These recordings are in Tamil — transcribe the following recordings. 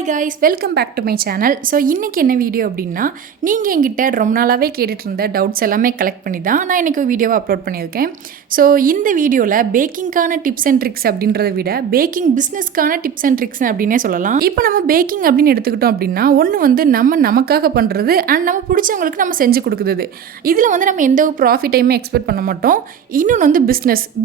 Hi guys, welcome back to my channel. So இன்றைக்கி என்ன வீடியோ அப்படின்னா, நீங்கள் என்கிட்ட ரொம்ப நாளாகவே கேட்டுட்டு இருந்த டவுட்ஸ் எல்லாமே கலெக்ட் பண்ணி தான் நான் இன்றைக்கி வீடியோவை அப்லோட் பண்ணியிருக்கேன். ஸோ இந்த வீடியோவில் பேக்கிங்கான டிப்ஸ் அண்ட் ட்ரிக்ஸ் அப்படின்றத விட பேக்கிங் பிஸ்னஸ்க்கான டிப்ஸ் அண்ட் ட்ரிக்ஸ் அப்படின்னே சொல்லலாம். இப்போ நம்ம பேக்கிங் அப்படின்னு எடுத்துக்கிட்டோம் அப்படின்னா, ஒன்று வந்து நமக்காக பண்ணுறது அண்ட் நம்ம பிடிச்சவங்களுக்கு நம்ம செஞ்சு கொடுக்குறது. இதில் வந்து நம்ம எந்த ஒரு ப்ராஃபிட்டையுமே எக்ஸ்பெக்ட் பண்ண மாட்டோம். இன்னொன்று வந்து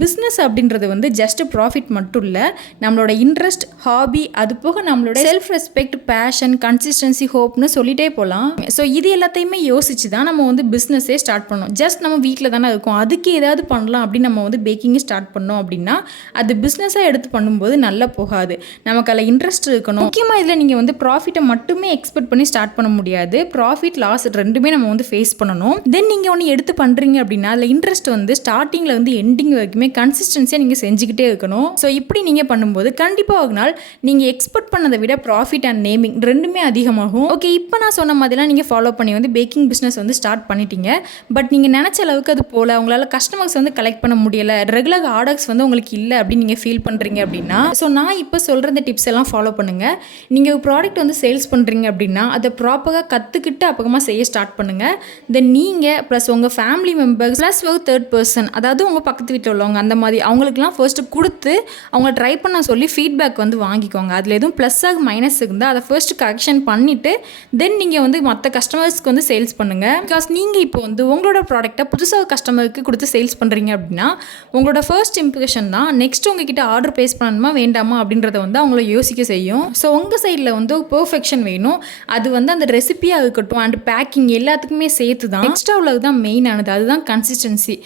பிஸ்னஸ் அப்படின்றது வந்து ஜஸ்ட் ப்ராஃபிட் மட்டும் இல்லை, நம்மளோட இன்ட்ரெஸ்ட், ஹாபி, அது போக நம்மளோட செல்ஃப் ரெஸ்பெக்ட், பேஷன், கன்சிஸ்டன்சி, ஹோப்னு சொல்லிட்டே போகலாம். ஸோ இது எல்லாத்தையுமே யோசிச்சு தான் நம்ம வந்து பிஸ்னஸே ஸ்டார்ட் பண்ணோம். ஜஸ்ட் நம்ம வீட்டில் தானே இருக்கோம், அதுக்கு ஏதாவது பண்ணலாம் அப்படின்னு நம்ம வந்து பேக்கிங்கை ஸ்டார்ட் பண்ணோம் அப்படின்னா அது பிஸ்னஸாக எடுத்து பண்ணும்போது நல்லா போகாது. நமக்கு அதில் இன்ட்ரெஸ்ட் இருக்கணும். முக்கியமாக இதில் நீங்கள் வந்து ப்ராஃபிட்டை மட்டுமே எக்ஸ்பெக்ட் பண்ணி ஸ்டார்ட் பண்ண முடியாது. ப்ராஃபிட், லாஸ் ரெண்டுமே நம்ம வந்து ஃபேஸ் பண்ணணும். தென் நீங்கள் ஒன்று எடுத்து பண்ணுறீங்க அப்படின்னா அதில் இன்ட்ரெஸ்ட் வந்து ஸ்டார்டிங்கில் வந்து எண்டிங் வரைக்குமே கன்சிஸ்டன்சியாக நீங்கள் செஞ்சுக்கிட்டே இருக்கணும். ஸோ இப்படி நீங்கள் பண்ணும்போது கண்டிப்பாக ஒரு நாள் நீங்கள் எக்ஸ்பெக்ட் பண்ணதை விட ப்ராஃபிட் அண்ட் நேமிங் ரெண்டுமே அதிகமாகும். ஓகே, இப்போ நான் சொன்ன மாதிரிலாம் நீங்கள் ஃபாலோ பண்ணி வந்து பேக்கிங் பிஸ்னஸ் வந்து ஸ்டார்ட் பண்ணிட்டீங்க. பட் நீங்கள் நினச்ச அளவுக்கு அது போல் உங்களால் கஸ்டமர்ஸ் வந்து கலெக்ட் பண்ண முடியலை, ரெகுலர் ஆர்டர்ஸ் வந்து உங்களுக்கு இல்லை அப்படின்னு நீங்கள் ஃபீல் பண்ணுறீங்க அப்படின்னா, ஸோ நான் இப்போ சொல்கிற இந்த டிப்ஸ் எல்லாம் ஃபாலோ பண்ணுங்கள். நீங்கள் ப்ராடக்ட் வந்து சேல்ஸ் பண்ணுறீங்க அப்படின்னா அதை ப்ராப்பராக கற்றுக்கிட்டு அப்புறமா செய்ய ஸ்டார்ட் பண்ணுங்கள். தென் நீங்கள் ப்ளஸ் உங்கள் ஃபேமிலி மெம்பர்ஸ் ப்ளஸ் ஒரு தேர்ட் பர்சன், அதாவது உங்கள் பக்கத்து வீட்டில் உள்ளவங்க, அந்த மாதிரி அவங்களுக்குலாம் ஃபர்ஸ்ட்டு கொடுத்து அவங்க ட்ரை பண்ண சொல்லி ஃபீட்பேக் வந்து வாங்கிக்கோங்க. அதில் எதுவும் ப்ளஸ்ஸாக மைனஸ் இருந்தால் அதை ஃபர்ஸ்ட்டு கரெக்ஷன் பண்ணிவிட்டு தென் நீங்கள் வந்து மற்ற கஸ்டமர்ஸ்க்கு வந்து சேல்ஸ் பண்ணுங்கள். பிகாஸ் நீங்கள் இப்போ வந்து உங்களோட ப்ராடக்ட்டை புதுசாக கஸ்டமருக்கு கொடுத்து சேல்ஸ் பண்ணுறீங்க அப்படின்னா உங்களோட ஃபர்ஸ்ட் இம்ப்ரெஷன் தான் நெக்ஸ்ட் உங்ககிட்ட ஆர்டர் ப்ளேஸ் பண்ணணுமா வேண்டாமா அப்படின்றத வந்து அவங்கள யோசிக்க செய்யும். ஸோ உங்கள் சைடில் வந்து பெர்ஃபெக்ஷன் வேணும். அது வந்து அந்த ரெசிபியாக இருக்கட்டும் அண்ட் பேக்கிங் எல்லாத்துக்குமே சேர்த்து தான். எக்ஸ்ட்ரா உள்ளது தான் மெயினானது, அதுதான் கன்சிஸ்டன்சி.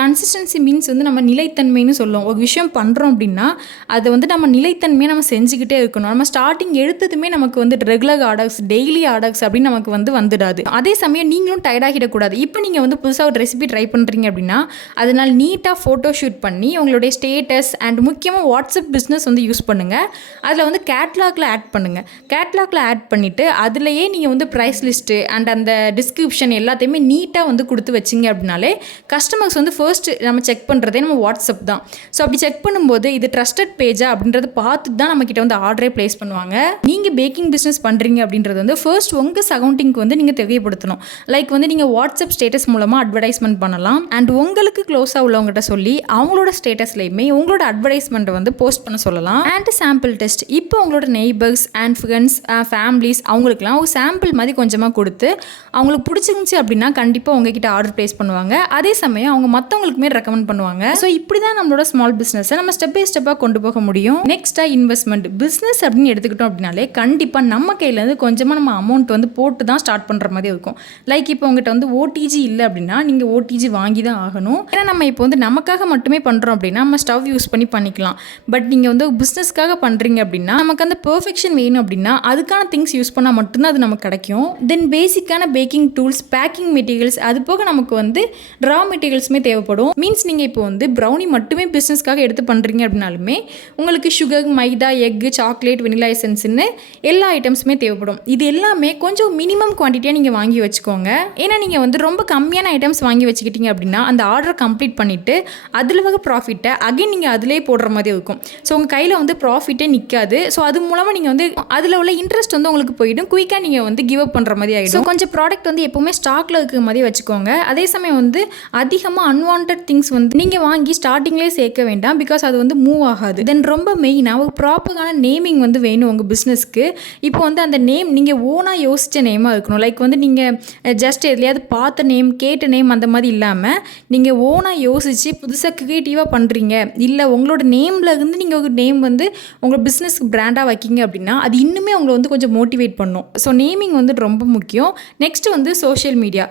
கன்சிஸ்டன்சி மீன்ஸ் வந்து நம்ம நிலைத்தன்மைன்னு சொல்லுவோம். ஒரு விஷயம் பண்ணுறோம் அப்படின்னா அதை வந்து நம்ம நிலைத்தன்மையை நம்ம செஞ்சுக்கிட்டே இருக்கணும். நம்ம ஸ்டார்டிங் எடுத்ததுமே நமக்கு வந்து ரெகுலர் ஆர்டர்ஸ், டெய்லி ஆர்டர்ஸ் அப்படின்னு நமக்கு வந்து வந்துடாது. அதே சமயம் நீங்களும் டயர்டாகிடக்கூடாது. இப்போ நீங்கள் வந்து புதுசாக ஒரு ரெசிபி ட்ரை பண்ணுறீங்க அப்படின்னா அதனால் நீட்டாக ஃபோட்டோ ஷூட் பண்ணி உங்களுடைய ஸ்டேட்டஸ் அண்ட் முக்கியமாக வாட்ஸ்அப் பிஸ்னஸ் வந்து யூஸ் பண்ணுங்கள். அதில் வந்து கேட்லாகில் ஆட் பண்ணுங்கள். கேட்லாகில் ஆட் பண்ணிவிட்டு அதுலேயே நீங்கள் வந்து ப்ரைஸ் லிஸ்ட்டு அண்ட் அந்த டிஸ்கிரிப்ஷன் எல்லாத்தையுமே நீட்டாக வந்து கொடுத்து வச்சிங்க அப்படின்னாலே கஸ்டமர்ஸ் வந்து ஃபர்ஸ்ட் நம்ம செக் பண்ணுறதே நம்ம வாட்ஸ்அப் தான். ஸோ அப்படி செக் பண்ணும்போது இது ட்ரஸ்டட் பேஜா அப்படின்றத பார்த்துட்டு தான் நம்மக்கிட்ட வந்து ஆர்டரே ப்ளேஸ் பண்ணுவாங்க. நீங்கள் பேக்கிங் பிஸ்னஸ் பண்ணுறீங்க அப்படின்றது வந்து ஃபர்ஸ்ட் உங்கள் சரௌண்டிங்க்கு வந்து நீங்கள் தெரியப்படுத்தணும். லைக் வந்து நீங்கள் வாட்ஸ்அப் ஸ்டேட்டஸ் மூலமாக அட்வர்டைஸ்மெண்ட் பண்ணலாம் அண்ட் உங்களுக்கு க்ளோஸாக உள்ளவங்ககிட்ட சொல்லி அவங்களோட ஸ்டேட்டஸ்லையுமே உங்களோட அட்வர்டைஸ்மெண்ட்டை வந்து போஸ்ட் பண்ண சொல்லலாம். அண்ட் சாம்பிள் டெஸ்ட், இப்போ உங்களோட நெய்பர்ஸ் அண்ட் ஃப்ரெண்ட்ஸ், ஃபேமிலிஸ் அவங்களுக்குலாம் ஒரு சாம்பிள் மாதிரி கொஞ்சமாக கொடுத்து அவங்களுக்கு பிடிச்சிருந்துச்சி அப்படின்னா கண்டிப்பாக உங்ககிட்ட ஆர்டர் ப்ளேஸ் பண்ணுவாங்க. அதே சமயம் அவங்க மற்றவங்களுக்குமே ரெக்கமெண்ட் பண்ணுவாங்க. ஸோ இப்படி தான் நம்மளோட ஸ்மால் பிஸ்னஸை நம்ம ஸ்டெப் பை ஸ்டெப்பாக கொண்டு போக முடியும். நெக்ஸ்ட்டாக இன்வெஸ்ட்மெண்ட். பிஸ்னஸ் அப்படின்னு எடுத்துக்கிட்டோம் அப்படின்னாலே கண்டிப்பாக நம்ம கையிலேருந்து கொஞ்சமாக நம்ம அமௌண்ட் வந்து போட்டு தான் ஸ்டார்ட் பண்ணுற மாதிரி இருக்கும். லைக் இப்போ உங்கள்கிட்ட வந்து ஓடிஜி இல்லை அப்படின்னா நீங்கள் ஓடிஜி வாங்கி தான் ஆகணும். ஏன்னா நம்ம இப்போ வந்து நமக்காக மட்டுமே பண்ணுறோம் அப்படின்னா நம்ம ஸ்டவ் யூஸ் பண்ணி பண்ணிக்கலாம். பட் நீங்கள் வந்து பிஸ்னஸ்க்காக பண்ணுறீங்க அப்படின்னா நமக்கு அந்த பெர்ஃபெக்ஷன் வேணும் அப்படின்னா அதுக்கான திங்ஸ் யூஸ் பண்ணால் மட்டும்தான் அது நமக்கு கிடைக்கும். தென் பேசிக்கான பேக்கிங் டூல்ஸ், பேக்கிங் மெட்டீரியல்ஸ், அது போக நமக்கு வந்து ரா மெட்டீரியல்ஸுமே தேவைப்படும். மீன்ஸ் நீங்கள் இப்போ வந்து ப்ரௌனி மட்டுமே பிஸ்னஸ்க்காக எடுத்து பண்ணுறீங்க அப்படின்னாலுமே உங்களுக்கு சுகர், மைதா, எக்கு, சாக்லேட், வெனிலா எசன்ஸ்னு எல்லா ஐட்டம்ஸுமே தேவைப்படும். இது எல்லாமே கொஞ்சம் மினிமம் குவான்டிட்டியாக நீங்கள் வாங்கி வச்சுக்கோங்க. ஏன்னா நீங்கள் வந்து ரொம்ப கம்மியான ஐட்டம்ஸ் வாங்கி வச்சுக்கிட்டீங்க அப்படின்னா அந்த ஆர்டரை கம்ப்ளீட் பண்ணிவிட்டு அதில் வகை ப்ராஃபிட்டை அகைன் நீங்கள் அதிலே போடுற மாதிரி இருக்கும். ஸோ உங்கள் கையில் வந்து ப்ராஃபிட்டே நிற்காது. ஸோ அது மூலமாக நீங்கள் வந்து அதில் உள்ள இன்ட்ரெஸ்ட் வந்து உங்களுக்கு போயிடும். குயிக்காக நீங்கள் வந்து கிவ் அப் பண்ணுற மாதிரி ஆகிடும். கொஞ்சம் ப்ராடக்ட் வந்து எப்போவுமே ஸ்டாக்கில் இருக்கிற மாதிரி வச்சுக்கோங்க. அதே சமயம் வந்து அதிகமாக அன்வான்ட் திங்ஸ் வந்து நீங்கள் வாங்கி ஸ்டார்டிங்லேயே சேர்க்க வேண்டாம். பிகாஸ் அது வந்து மூவ் ஆகாது. தென் ரொம்ப மெயினாக ஒரு ப்ராப்பரான நேமிங் வந்து வேணும் உங்கள் பிஸ்னஸ்க்கு. இப்போ வந்து அந்த நேம் நீங்கள் ஓனாக யோசித்த நேமாக இருக்கணும். லைக் வந்து நீங்கள் ஜஸ்ட் எதுலையாவது பார்த்த நேம், கேட்ட நேம் அந்த மாதிரி இல்லாமல் நீங்கள் ஓனாக யோசித்து புதுசாக க்ரியேட்டிவாக பண்ணுறீங்க. இல்லை உங்களோட நேமில் இருந்து நீங்கள் ஒரு நேம் வந்து உங்கள் பிஸ்னஸ்க்கு பிராண்டாக வைக்கிங்க அப்படின்னா அது இன்னுமே உங்களை வந்து கொஞ்சம் மோட்டிவேட் பண்ணும். ஸோ நேமிங் வந்து ரொம்ப முக்கியம். நெக்ஸ்ட்டு வந்து சோஷியல் மீடியா.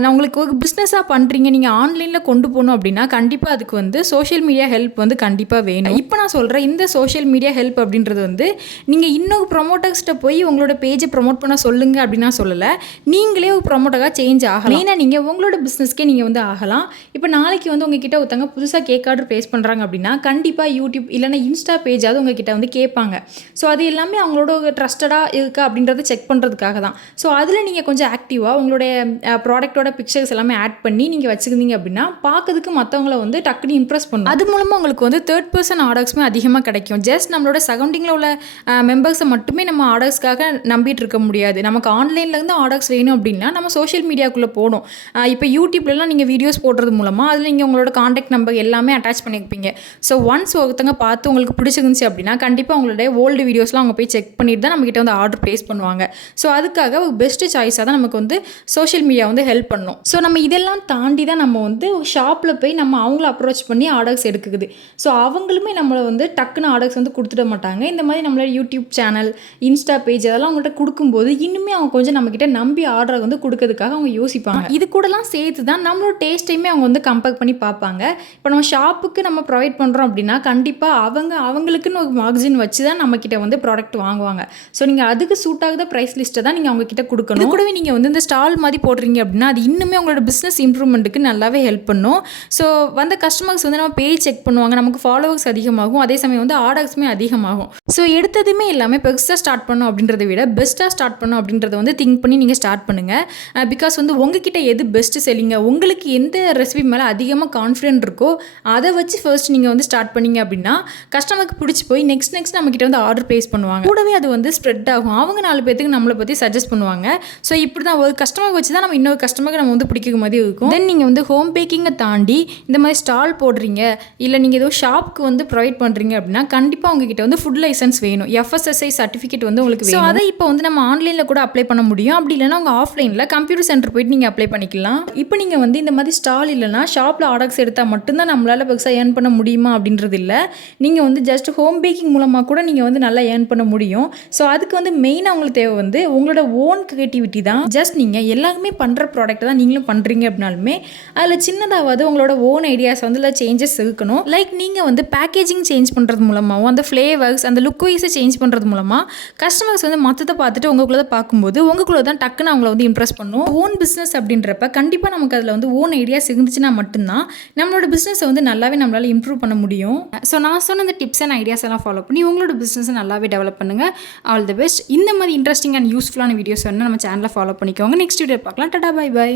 நான் உங்களுக்கு ஒரு பிஸ்னஸாக பண்ணுறீங்க, நீங்கள் ஆன்லைனில் கொண்டு போகணும் அப்படின்னா கண்டிப்பாக அதுக்கு வந்து சோஷியல் மீடியா ஹெல்ப் வந்து கண்டிப்பாக வேணும். இப்போ நான் சொல்கிறேன் இந்த சோஷியல் மீடியா ஹெல்ப் அப்படின்றது வந்து நீங்கள் இன்னொரு ப்ரொமோட்டர்ஸ்கிட்ட போய் உங்களோட பேஜை ப்ரொமோட் பண்ண சொல்லுங்க அப்படின்னா சொல்லலை, நீங்களே ஒரு ப்ரொமோட்டராக சேஞ்ச் ஆகலாம். மெயினாக நீங்கள் உங்களோட பிஸ்னஸ்க்கே நீங்கள் வந்து ஆகலாம். இப்போ நாளைக்கு வந்து உங்ககிட்ட ஒருத்தங்க புதுசாக கேக் ஆர்டர் ப்ளேஸ் பண்ணுறாங்க அப்படின்னா கண்டிப்பாக யூடியூப் இல்லைனா இன்ஸ்டா பேஜாவது உங்ககிட்ட வந்து கேட்பாங்க. ஸோ அது எல்லாமே அவங்களோட ட்ரஸ்டடாக இருக்கா அப்படின்றத செக் பண்ணுறதுக்காக தான். ஸோ அதில் நீங்கள் கொஞ்சம் ஆக்டிவாக உங்களுடைய ப்ராடக்டோட பிக்சர்ஸ் எல்லாமே ஆட் பண்ணி நீங்கள் வச்சுருந்தீங்க அப்படின்னா பார்க்கறதுக்கு மற்றவங்கள வந்து டக்குனு இம்ப்ரெஸ் பண்ணும். அது மூலமாக உங்களுக்கு வந்து தேர்ட் பர்சன் ஆர்டர்ஸுமே அதிகமாக கிடைக்கும். ஜஸ்ட் நம்மளோட சரௌண்டிங்கில் உள்ள மெம்பர்ஸை மட்டுமே நம்ம ஆர்டர்ஸ்க்காக நம்பிட்டு இருக்க முடியாது. நமக்கு ஆன்லைன்லேருந்து ஆர்டர்ஸ் வேணும் அப்படின்னா நம்ம சோஷியல் மீடியாக்குள்ளே போகணும். இப்போ யூடியூப்லலாம் நீங்கள் வீடியோஸ் போடுறது மூலமாக அதில் நீங்கள் உங்களோட காண்டாக்ட் நம்பர் எல்லாமே அட்டாச் பண்ணியிருப்பீங்க. ஸோ ஒன்ஸ் ஒருத்தங்க பார்த்து உங்களுக்கு பிடிச்சிருந்துச்சு அப்படின்னா கண்டிப்பாக உங்களுடைய ஓல்டு வீடியோஸ்லாம் அவங்க போய் செக் பண்ணிட்டு தான் நம்மக்கிட்ட வந்து ஆர்டர் ப்ளேஸ் பண்ணுவாங்க. ஸோ அதுக்காக ஒரு பெஸ்ட்டு சாய்ஸாக தான் நமக்கு வந்து சோஷியல் மீடியா வந்து ஹெல்ப் பண்ணும். ஸோ நம்ம இதெல்லாம் தாண்டி தான் நம்ம வந்து ஷாப்பில் போய் நம்ம அவங்கள அப்ரோச் பண்ணி ஆர்டர்ஸ் எடுக்குது. ஸோ அவங்களுமே நம்மளை வந்து டக்குன்னு ஆர்டர்ஸ் வந்து கொடுத்துட மாட்டாங்க. இந்த மாதிரி நம்மளோட யூடியூப் சேனல், இன்ஸ்டா பேஜ் அதெல்லாம் அவங்கள்ட்ட கொடுக்கும்போது இன்னுமே அவங்க கொஞ்சம் நம்மக்கிட்ட நம்பி ஆர்டரை வந்து கொடுக்கறதுக்காக அவங்க யோசிப்பாங்க. இது கூடலாம் சேர்த்து தான் நம்மளோட டேஸ்ட்டையுமே அவங்க வந்து கம்பேர் பண்ணி பார்ப்பாங்க. இப்போ நம்ம ஷாப்புக்கு நம்ம ப்ரொவைட் பண்ணுறோம் அப்படின்னா கண்டிப்பாக அவங்களுக்குன்னு ஒரு மார்ஜின் வச்சு தான் நம்மக்கிட்ட வந்து ப்ராடக்ட் வாங்குவாங்க. ஸோ நீங்கள் அதுக்கு சூட் ஆகுத ப்ரைஸ் லிஸ்ட்டை தான் நீங்கள் அவங்கக்கிட்ட கொடுக்கணும். இது கூடவே நீங்கள் வந்து இந்த ஸ்டால் மாதிரி போடுறீங்க அப்படின்னா அது இன்னுமே உங்களோட பிஸ்னஸ் இம்ப்ரூவ்மெண்ட்டுக்கு நல்லாவே ஹெல்ப் பண்ணும். ஸோ வந்த கஸ்டமர்ஸ் வந்து நம்ம பேஜ் செக் பண்ணுவாங்க, நமக்கு ஃபாலோவர்ஸ் அதிகமாகும், அதே சமயம் வந்து ஆர்டர்ஸுமே அதிகமாகும். ஸோ எடுத்ததுமே எல்லாமே பெருசாக ஸ்டார்ட் பண்ணணும் அப்படின்றத விட பெஸ்ட்டாக ஸ்டார்ட் பண்ணணும் அப்படின்றத வந்து திங்க் பண்ணி நீங்கள் ஸ்டார்ட் பண்ணுங்கள். பிகாஸ் வந்து உங்ககிட்ட எது பெஸ்ட்டு செல்லிங்க, உங்களுக்கு எந்த ரெசிபி மேலே அதிகமாக கான்ஃபிடென்ட் இருக்கோ அதை வச்சு ஃபர்ஸ்ட் நீங்கள் வந்து ஸ்டார்ட் பண்ணிங்க அப்படின்னா கஸ்டமருக்கு பிடிச்சி போய் நெக்ஸ்ட் நம்மக்கிட்ட வந்து ஆர்டர் ப்ளேஸ் பண்ணுவாங்க. கூடவே அது வந்து ஸ்ப்ரெட் ஆகும். அவங்க 4 பேருக்கு நம்மளை பற்றி சஜஸ்ட் பண்ணுவாங்க. ஸோ இப்படி தான் ஒரு கஸ்டமர் வச்சு தான் நம்ம இன்னொரு கஸ்டமருக்கு நம்ம வந்து பிடிக்கிற மாதிரி இருக்கும். தென் நீங்கள் வந்து ஹோம் பேக்கிங்கை தாண்டி இந்த மாதிரி ஸ்டால் போடுறீங்க, இல்லை நீங்கள் ஏதோ ஷாப்புக்கு வந்து ப்ரொவைட் பண்ணுறீங்க அப்படின்னா கண்டிப்பாக உங்ககிட்ட வந்து ஃபுட் லைசன்ஸ் வேணும். FSSAI சர்டிஃபிகேட் வந்து உங்களுக்கு வேணும். ஸோ அதை இப்போ வந்து நம்ம ஆன்லைனில் கூட அப்ளை பண்ண முடியும். அப்படி இல்லைனா உங்கள் ஆஃப்லைனில் கம்ப்யூட்டர் சென்டர் போயிட்டு நீங்கள் அப்ளை பண்ணிக்கலாம். இப்போ நீங்கள் வந்து இந்த மாதிரி ஸ்டால் இல்லைனா ஷாப்பில் ஆர்டர்ஸ் எடுத்தால் மட்டும்தான் நம்மளால் பெருசாக ஏர்ன் பண்ண முடியுமா அப்படின்றது இல்லை. நீங்கள் வந்து ஜஸ்ட் ஹோம் பேக்கிங் மூலமாக கூட நீங்கள் வந்து நல்லா ஏர்ன் பண்ண முடியும். ஸோ அதுக்கு வந்து மெயினாக உங்களுக்கு தேவை வந்து உங்களோட ஓன் க்ரியேட்டிவிட்டி தான். ஜஸ்ட் நீங்கள் எல்லாருமே பண்ணுற ப்ராடக்ட் தான் நீங்களும் பண்ணுறீங்க அப்படின்னாலுமே அதில் சின்னதாவது உங்களோட ஓன் ஐடியாஸ் வந்து இல்லை சேஞ்சஸ் இருக்கணும். லைக் நீங்கள் வந்து பேக்கேஜிங் சேஞ்ச் பண்ணுறது மூலமாகவும் அந்த ஃப்ளேவர்ஸ் அந்த லுக் வைஸை சேஞ்ச் பண்ணுறது மூலமாக கஸ்டமர்ஸ் வந்து மொத்தத்தை பார்த்துட்டு உங்களுக்குள்ளே பார்க்கும்போது உங்களுக்குள்ளே தான் டக்குன்னு அவங்கள வந்து இம்ப்ரெஸ் பண்ணும். ஓன் பிஸ்னஸ் அப்படின்றப்ப கண்டிப்பாக நமக்கு அதில் வந்து ஓன் ஐடியாஸ் இருந்துச்சுன்னா மட்டும்தான் நம்மளோட பிஸ்னஸை வந்து நல்லாவே நம்மளால் இம்ப்ரூவ் பண்ண முடியும். ஸோ நான் சொன்ன இந்த டிப்ஸ் அண்ட் ஐடியாஸ் எல்லாம் ஃபாலோ பண்ணி உங்களோட பிஸ்னஸை நல்லாவே டெவலப் பண்ணுங்கள். All the best. இந்த மாதிரி இன்ட்ரெஸ்டிங் அண்ட் யூஸ்ஃபுல்லான வீடியோஸ் வந்து நம்ம சேனலை ஃபாலோ பண்ணிக்கோங்க. நெக்ஸ்ட் வீடியோ பார்க்கலாம். டாடா, பை பை.